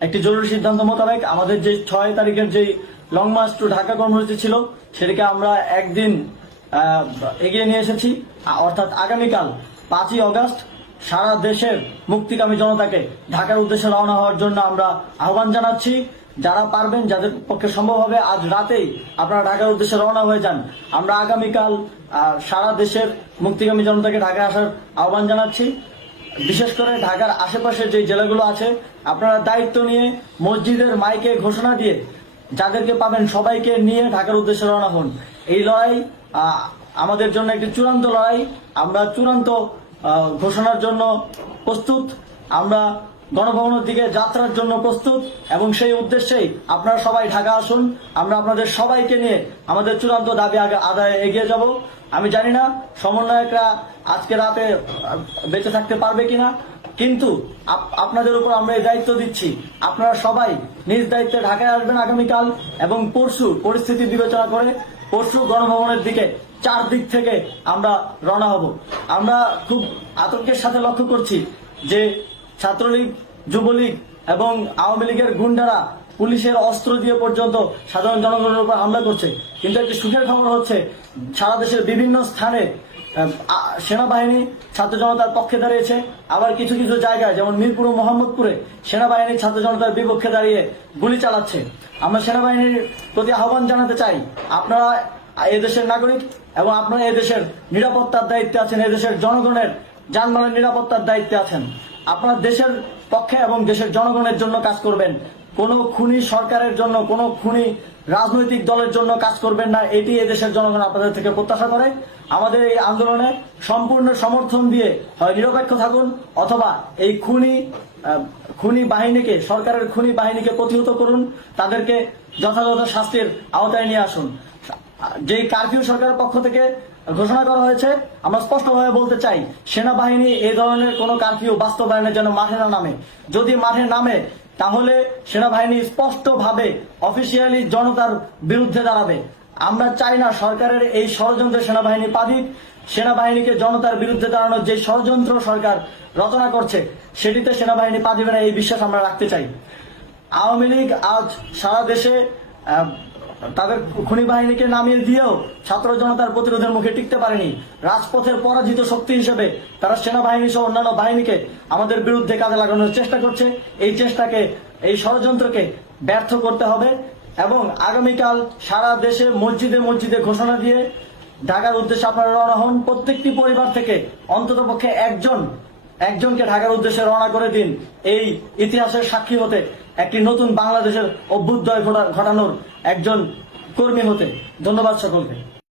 একটি জরুরি সিদ্ধান্ত মোতাবেক আমাদের যে 6 তারিখের যে লং মার্চ টু ঢাকা কর্মসূচি ছিল সেটাকে আমরা একদিন এগিয়ে নিয়ে এসেছি। অর্থাৎ আগামীকাল 5ই অগস্ট সারা দেশের মুক্তিকামী জনতাকে ঢাকার উদ্দেশ্যে রওনা হওয়ার জন্য আমরা আহ্বান জানাচ্ছি। যারা পারবেন, যাদের পক্ষে সম্ভব হবে, আজ রাতেই আপনারা ঢাকার উদ্দেশ্যে রওনা হয়ে যান। আমরা আগামীকাল সারা দেশের মুক্তিকামী জনতাকে ঢাকায় আসার আহ্বান জানাচ্ছি। বিশেষ করে ঢাকার আশেপাশের যে জেলাগুলো আছে, আপনারা দায়িত্ব নিয়ে মসজিদের মাইকে ঘোষণা দিয়ে যাদেরকে পাবেন সবাইকে নিয়ে ঢাকার উদ্দেশ্যে রওনা হন। এই লড়াই আমাদের জন্য একটি চূড়ান্ত লড়াই। আমরা চূড়ান্ত ঘোষণার জন্য প্রস্তুত। আমরা গণভবনের দিকে যাত্রার জন্য প্রস্তুত এবং সেই উদ্দেশ্যেই আপনারা সবাই ঢাকা আসুন। আমরা আপনাদের সবাইকে নিয়ে আমাদের চূড়ান্ত দাবি আদায়ে এগিয়ে যাব। আমি জানি না সমন্বয়করা আজকে রাতে বেঁচে থাকতে পারবে কিনা, কিন্তু আপনাদের উপর আমরা এই দায়িত্ব দিচ্ছি। আপনারা সবাই নিজ দায়িত্বে ঢাকায় আসবেন আগামীকাল এবং পরশু পরিস্থিতি বিবেচনা করে পরশু গণভবনের দিকে 4 দিক থেকে আমরা রওনা হব। আমরা খুব আতঙ্কের সাথে লক্ষ্য করছি যে ছাত্রলীগ, যুবলীগ এবং আওয়ামী লীগের গুন্ডারা পুলিশের অস্ত্র দিয়ে পর্যন্ত সাধারণ জনগণের উপর হামলা করছে। কিন্তু একটি সুখের খবর হচ্ছে, সারা দেশের বিভিন্ন স্থানে সেনাবাহিনী ছাত্র জনতার পক্ষে দাঁড়িয়েছে। আবার কিছু কিছু জায়গায় যেমন মিরপুর ও মোহাম্মদপুরে সেনাবাহিনী ছাত্র জনতার বিপক্ষে দাঁড়িয়ে গুলি চালাচ্ছে। আমরা সেনাবাহিনীর প্রতি আহ্বান জানাতে চাই, আপনারা এদেশের নাগরিক এবং আপনারা এদেশের নিরাপত্তার দায়িত্বে আছেন, এদেশের জনগণের যানবাহনের নিরাপত্তার দায়িত্বে আছেন। আপনারা দেশের পক্ষে এবং দেশের জনগণের জন্য কাজ করবেন। কোনো খুনি সরকারের জন্য, কোনো খুনি রাজনৈতিক দলের জন্য কাজ করবেন না। এটি এদেশের জনগণ আপনাদের থেকে প্রত্যাশা করে। আমাদের এই আন্দোলনে সম্পূর্ণ সমর্থন দিয়ে হয় নিরপেক্ষ থাকুন, অথবা এই খুনি বাহিনীকে, সরকারের খুনি বাহিনীকে প্রতিহত করুন, তাদেরকে যথাযথ শাস্তির আওতায় নিয়ে আসুন। যে কারফিউ সরকারের পক্ষ থেকে ঘোষণা করা হয়েছে, আমরা স্পষ্টভাবে বলতে চাই, সেনাবাহিনী এই ধরনের কোনো কারফিউ বাস্তবায়নের জন্য মাঠে না নামে। যদি মাঠে নামে তাহলে সেনাবাহিনী স্পষ্টভাবে অফিসিয়ালি জনতার বিরুদ্ধে দাঁড়াবে। আমরা চাই না সরকারের এই ষড়যন্ত্রে সেনাবাহিনী পা দিক। সেনাবাহিনীকে জনতার বিরুদ্ধে দাঁড়ানোর যে ষড়যন্ত্র সরকার রচনা করছে সেটিতে সেনাবাহিনী পা দিবে না, এই বিশ্বাস আমরা রাখতে চাই। আওয়ামী লীগ আজ সারা দেশে তাদের খুনি বাহিনীকে নামিয়ে দিয়েও ছাত্র জনতার প্রতিরোধের মুখে টিকতে পারেনি। রাজপথের পরাজিত শক্তি হিসেবে তারা সেনাবাহিনী সহ অন্যান্য বাহিনীকে আমাদের বিরুদ্ধে কাজে লাগানোর চেষ্টা করছে। এই চেষ্টাকে, এই ষড়যন্ত্রকে ব্যর্থ করতে হবে এবং আগামীকাল সারা দেশে মসজিদে মসজিদে ঘোষণা দিয়ে ঢাকার উদ্দেশ্যে আপনারা রওনা হন। প্রত্যেকটি পরিবার থেকে অন্ততপক্ষে একজনকে ঢাকার উদ্দেশ্যে রওনা করে দিন, এই ইতিহাসের সাক্ষী হতে, একটি নতুন বাংলাদেশের অভ্যুদয় ঘটানোর একজন কর্মী হতে। ধন্যবাদ সকলকে।